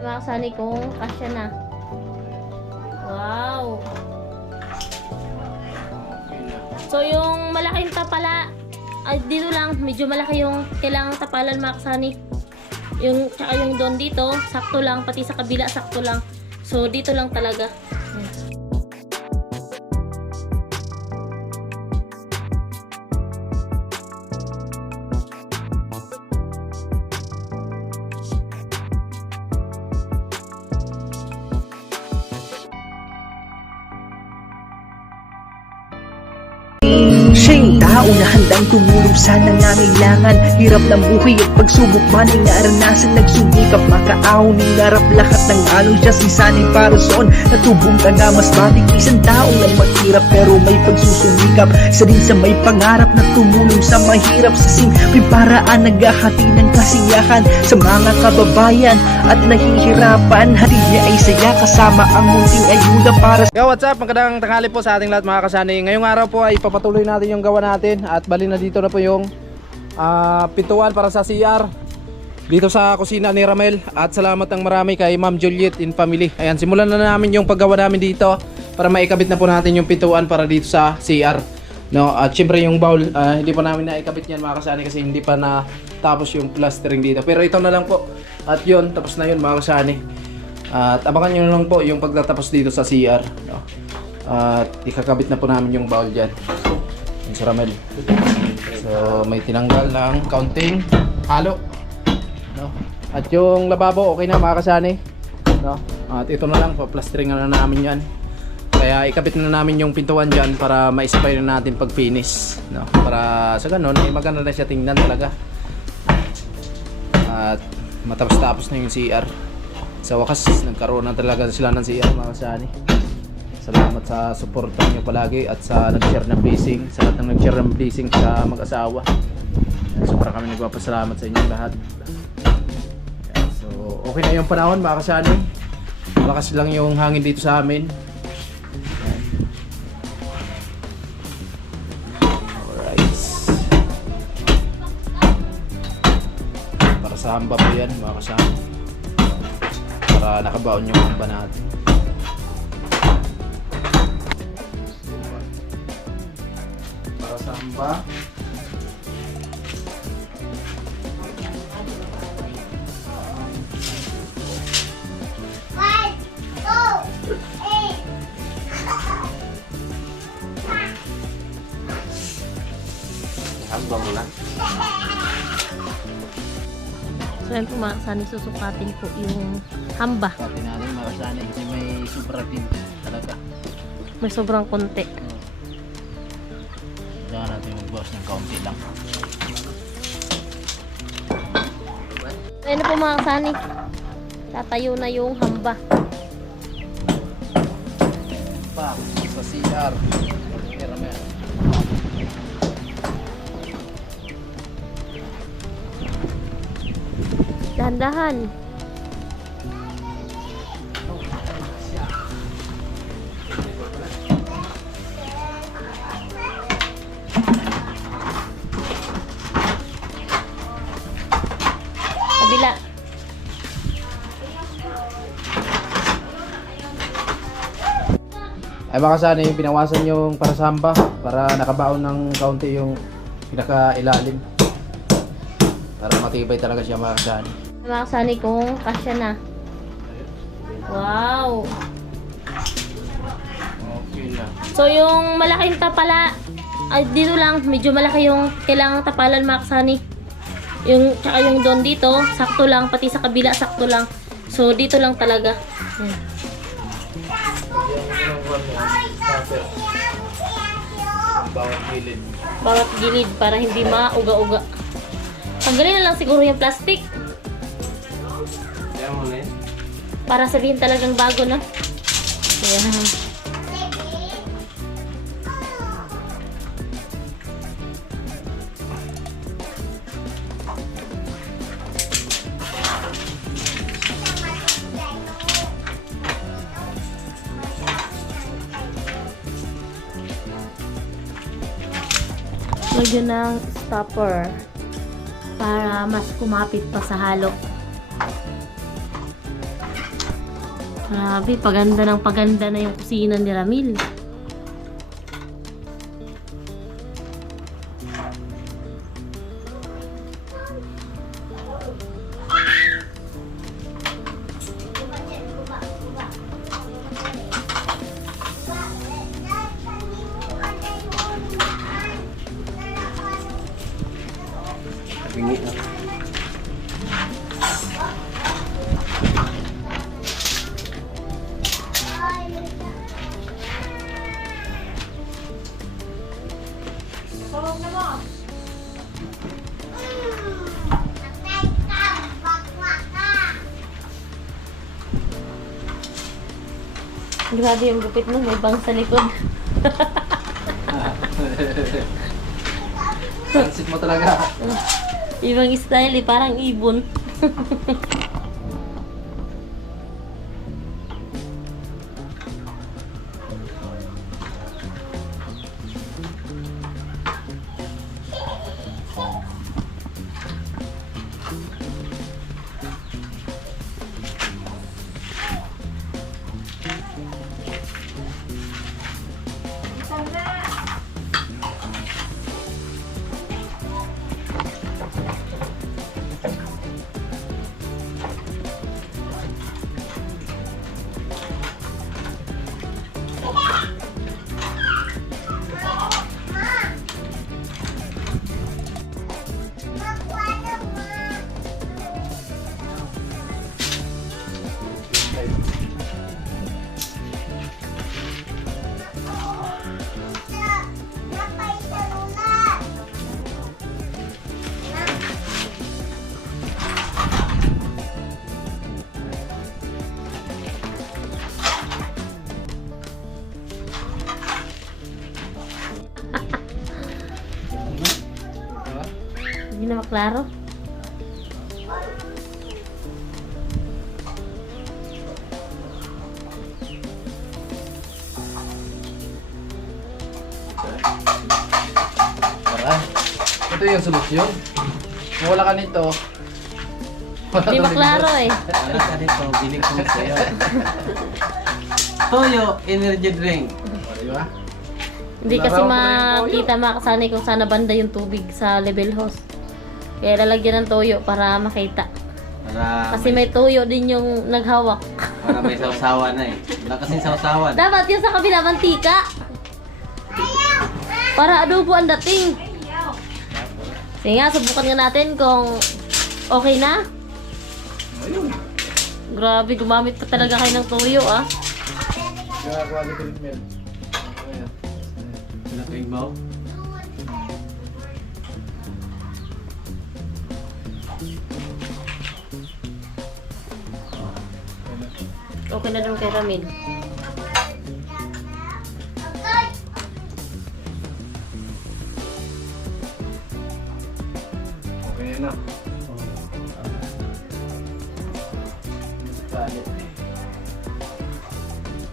Makasani kong kasya na. Wow! So yung malaking tapala, ay dito lang, medyo malaki yung kailangang tapalan makasani. Yung tsaka yung doon dito, sakto lang, pati sa kabila sakto lang. So dito lang talaga. Siya yung tao na handang tumulong sa nangangailangan. Hirap ng buhay at pagsubok man ay naranasan. Nagsumikap makaaon, hinarap lahat ng alon. Siya sisanay para soon, natubong ka na mas matik. Isang tao lang maghirap pero may pagsusumikap. Isa din sa may pangarap na tumulong sa mahirap. Sa simpleng paraan naghahati ng kasiyahan sa mga kababayan at nahihirapan. Hati niya ay saya kasama ang munting ayuda para Yo, what's up? Magandang tanghali po sa ating lahat mga kasani. Ngayong araw po ay papatuloy natin yung gawa natin at bali na dito na po yung pintuan para sa CR dito sa kusina ni Ramel. At salamat ng marami kay Ma'am Juliet in family. Ayan, simulan na namin yung paggawa namin dito para maikabit na po natin yung pintuan para dito sa CR. No, at syempre yung bowl, hindi pa namin naikabit yan mga kasani kasi hindi pa na tapos yung plastering dito. Pero ito na lang po. At yun, tapos na yun mga kasani. At abangan nyo lang po yung pagtatapos dito sa CR. No? At ikakabit na po namin yung bowl dyan. Yung si Ramel. So may tinanggal ng kaunting halo. No? At yung lababo okay na mga kasani. No? At ito na lang, pa-plastering na namin yan. Kaya ikabit na namin yung pintuan dyan para ma-spray na natin pag finish. No? Para sa ganun, maganda na siya tingnan talaga. At matapos-tapos na yung CR. Sa wakas, nagkaroon na talaga sila ng CR mga kasani. Salamat sa suporta nyo palagi at sa nag-share ng blessing. Sa lahat ng nag-share ng blessing sa mag-asawa. Sobrang kami nagpapasalamat sa inyo lahat. So, okay na yung panahon mga kasani. Malakas lang yung hangin dito sa amin. Alright. Para sa hamba po yan mga kasani. Para nakabaon yung hamba natin. Para sa hamba. Hamba muna. So yan po mga kasani, susukatin po yung hamba. Pati natin mga kasani kasi may sobra din talaga. May sobrang konti. Kailangan natin mag-boss ng kaunti lang. So yan po mga kasani. Tatayo na yung hamba. Pa, sa CR. Caramel. Dahan-dahan. Kabila. Ay mga kasani, pinawasan yung para sa hamba para nakabaon ng kaunti yung pinaka-ilalim. Para matibay talaga siya mga kasani. Mga kasani kong kasya na. Wow! Okay na. So yung malaking tapala, ay dito lang, medyo malaki yung kailangang tapalan mga kasani. Yung tsaka yung doon dito, sakto lang, pati sa kabila sakto lang. So dito lang talaga. Bawat gilid. Bawat gilid para hindi mauga-uga. Tanggalin na lang siguro yung plastic. Kaya mo na Para sabihin talagang bago na. Ayan. Lagyan ng stopper para mas kumapit pa sa halo. Grabe, paganda na yung kusina ni Ramil. Bingi na. Grabe yung gupit mo, may bang sa likod. Pansit mo talaga. Ibang style eh, parang ibon. Hindi na maklaro. Tara. Ito yung solusyon. Kung wala ka nito, wala Hindi kang maklaro libros. eh. Wala ka dito, biling ko sa'yo. Toyo energy drink. O, di ba? Hindi kasi Larawan ko na yung toyo. makita makasanay kung sana banda yung tubig sa level hose. Kaya lalagyan ng toyo para makita. Para Kasi may toyo din yung naghawak. para may sausawan na eh. Wala kasing sausawan. Dapat yung sa kabila mantika. Para adobo ang dating. Sige nga, subukan nga natin kung okay na. Ayun. Grabe, gumamit pa talaga kayo ng toyo ah. Kaya quality milk. Ayan. Wala kang ibaw. Okay na daw kay Ramil. Okay na.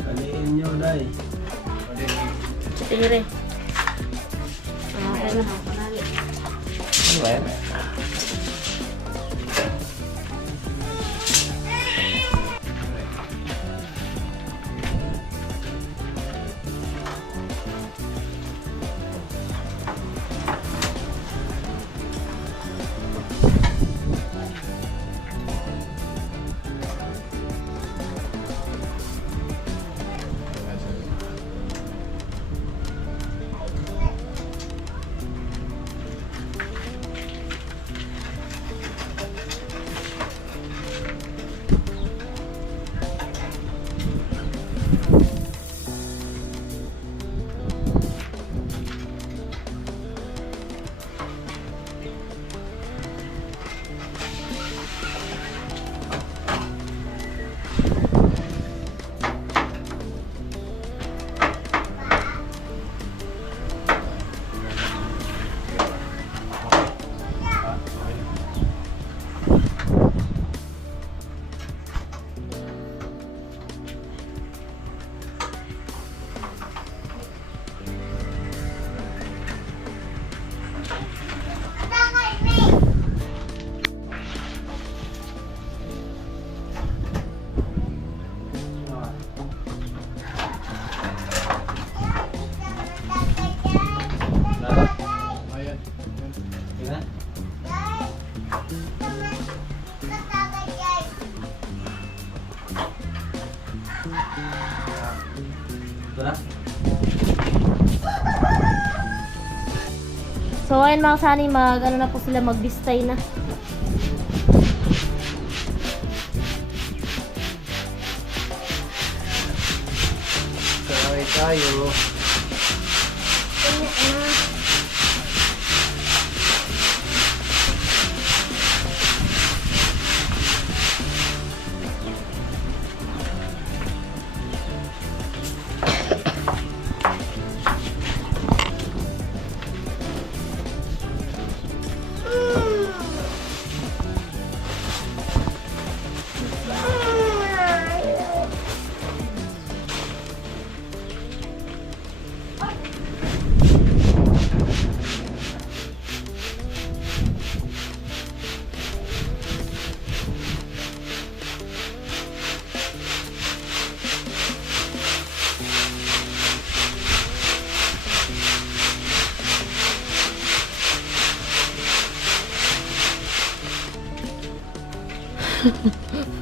Kaliin nyo, day. Tire. Okay na. Ano ba yan? Ito na. So ayun mga kasani, ano na po sila, magbistay na. Kaway tayo.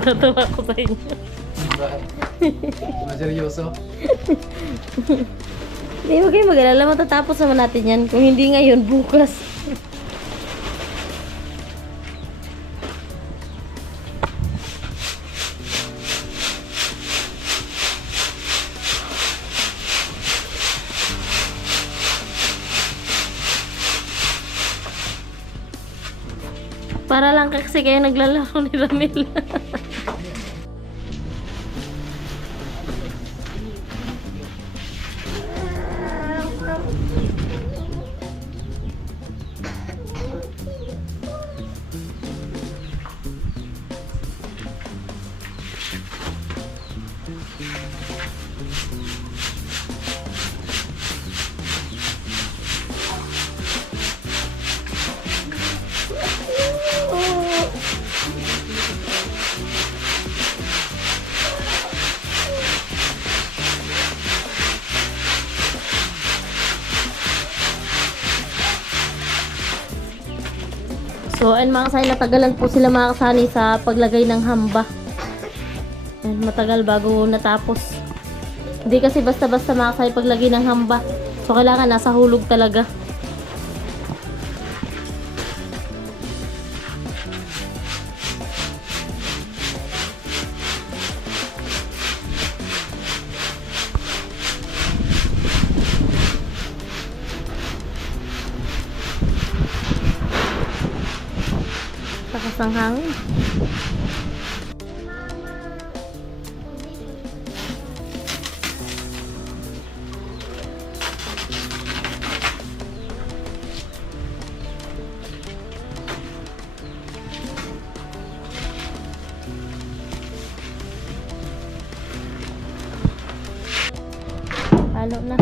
Tatawa ko sa inyo. Maseryoso. Hindi mo kayo mag-alala, matatapos naman natin yan. Kung hindi ngayon, bukas. Para lang kasi kayo naglalaro ni Ramil. So, ayun mga kasani, natagalan po sila mga kasani sa paglagay ng hamba. Ayun, matagal bago natapos. Hindi kasi basta-basta mga kasani paglagay ng hamba. So, kailangan nasa hulog talaga. Lakas ng hangin. Halo na.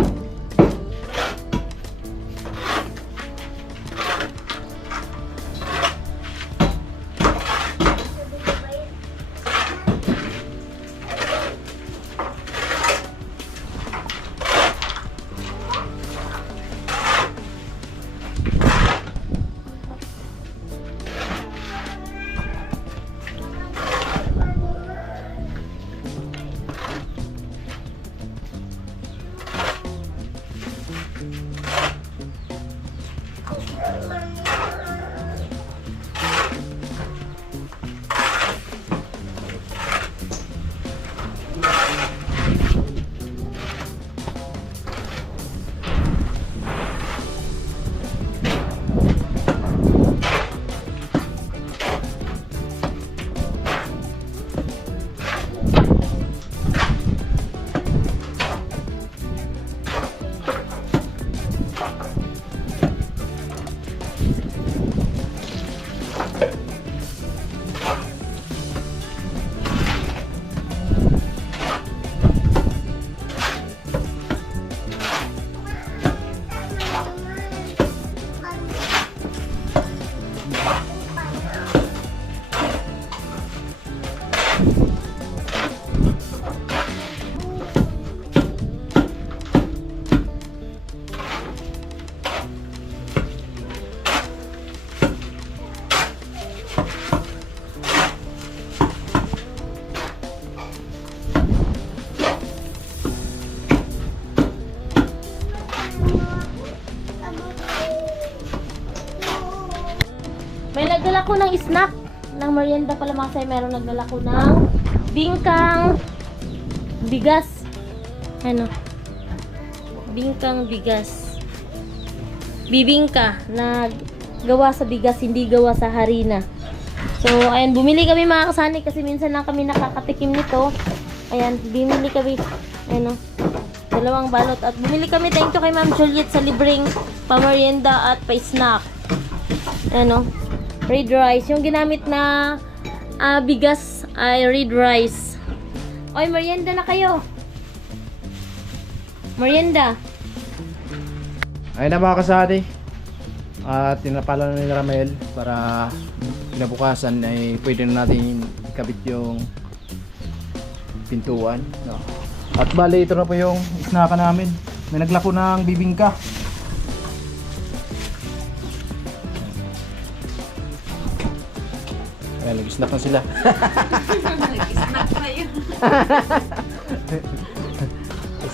naglalako ng snack. Ng merienda pala mga kasani. Meron naglalako ng bingkang bigas. Ano? Bingkang bigas. Bibingka na gawa sa bigas, hindi gawa sa harina. So, ayan, bumili kami mga kasani kasi minsan lang kami nakakatikim nito. Ayan, bumili kami. Ayan o. 2 balot. At bumili kami, thank you kay Ma'am Juliet sa libreng pamerienda at pa-snack. Ayan o. Red rice. Yung ginamit na bigas ay red rice. Oy, merienda na kayo. Merienda. Ayun na mga kasani. At tinapala na ni Ramel para kinabukasan ay pwede na natin ikabit yung pintuan. No. At bali ito na po yung snacka namin. May naglako ng bibingka. Ayan, nag-snack na sila. Nag-snack na yun.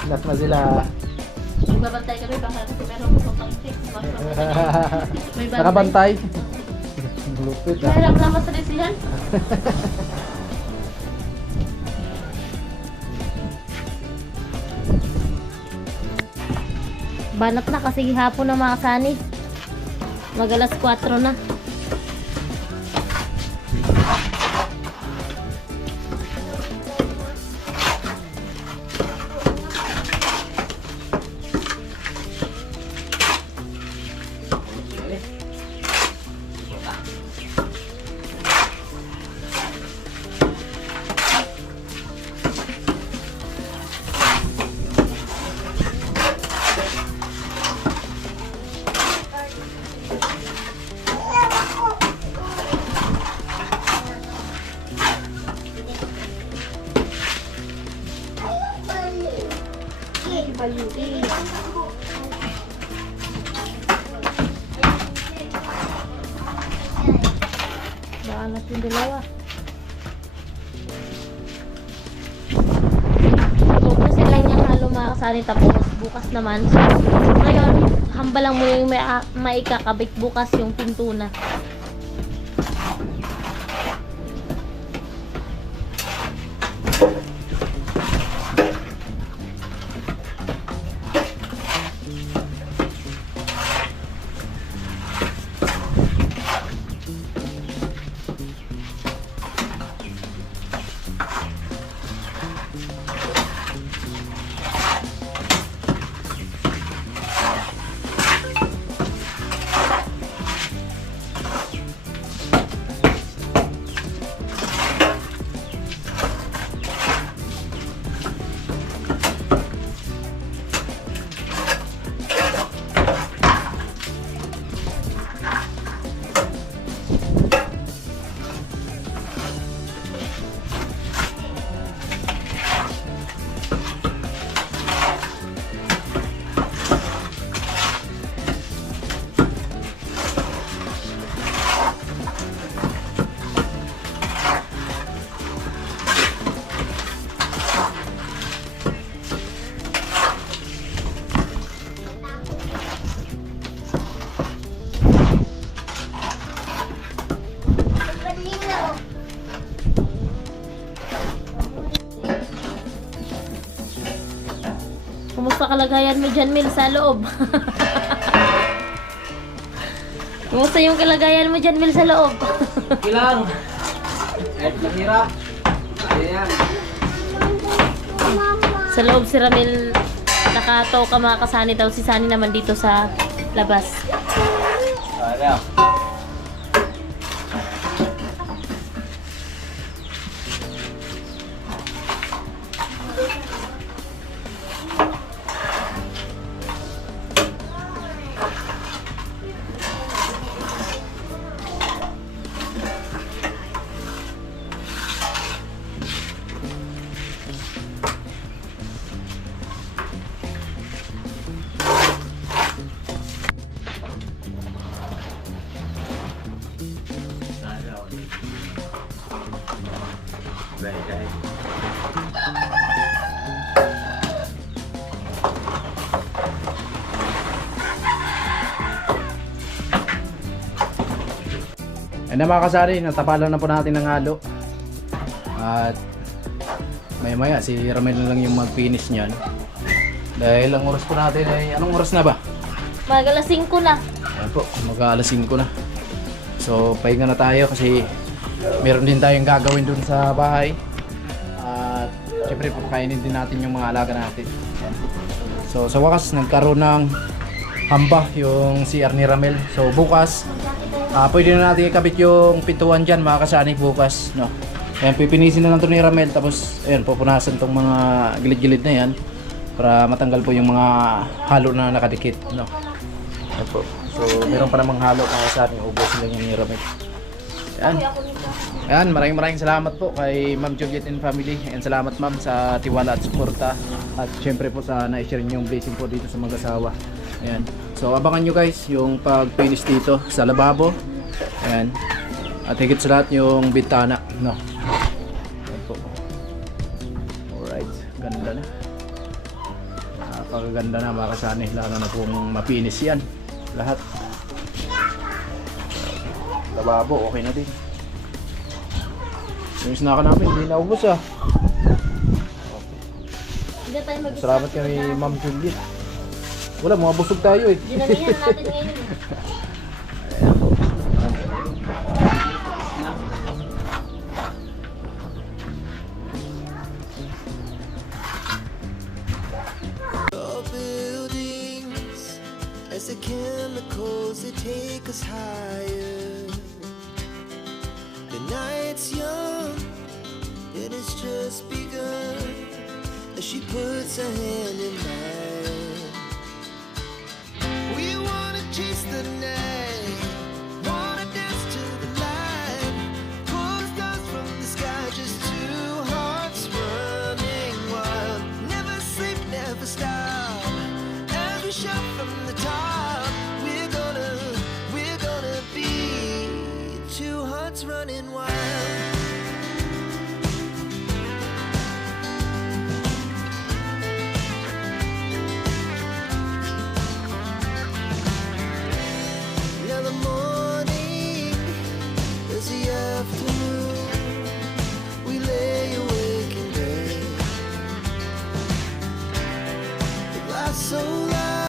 Snack na sila. Magbabantay kami baka kasi meron ko pang-fix. May bantay. Nakabantay. Lupit ah. Mahirap naman sa desihan. Banat na kasi hapon na mga kasani. Mag-alas 4 na. Banat yung dalawa. Bukas lang yung halo mga kasani tapos bukas naman. So, ngayon, hambalang mo yung maikakabit bukas yung pinto na. Kumusta kalagayan mo dyan, Mil, sa loob? Kumusta yung kalagayan mo dyan, Mil, sa loob? Ilang. Kahit mahirap. Ayan. Sa loob si Ramil nakataw ka mga kasani daw. Si Sani naman dito sa labas. Ayan. Ayun na mga kasari, natapalan na po natin ng halo. At maya maya si Ramel na lang yung mag-finish niyan. Dahil ang oras po natin ay anong oras na ba? Magalas 5 na. Ayan po, mag-aalas 5 na. So pahinga na tayo kasi meron din tayong gagawin dun sa bahay. At syempre pakainin din natin yung mga alaga natin. Ayan. So sa wakas nagkaroon ng hamba yung CR ni Ramel. So bukas pwede na natin ikabit yung pintuan dyan mga kasani bukas, no? Ayan, pipinisin na lang ito ni Ramel, tapos ayan, pupunasan tong mga gilid-gilid na yan para matanggal po yung mga halo na nakadikit, no? Ayan po. So meron pa namang halo mga kasani, ubos lang yung ni Ramel. Ayan. Ayan, maraming salamat po kay Ma'am Juliet and family. And salamat ma'am sa tiwala at suporta. At syempre po sa na-share niyo yung blessing po dito sa mag-asawa. Ayan. So abangan nyo guys yung pag-finish dito sa lababo. Ayan. At higit sa lahat yung bintana, no. Ayan po. Alright, ganda na. Napakaganda na mga kasani, lalo na pong mapinish yan. Lahat. Lababo, okay na din. Yung snacka namin, hindi na ubos ah. Hindi tayo mag-start. Salamat kay Ma'am Juliet. Wala, mga busog tayo eh. Dinamihan natin ngayon. Buildings as the chemicals they take us higher. The night's young, it has just begun. As she puts her hand in mine, we wanna chase the night, wanna dance to the light, pull stars from the sky, just two hearts running wild. Never sleep, never stop, as we shout from the top. We're gonna be two hearts running wild. Now the morning is the afternoon. We lay awake in bed. The glass so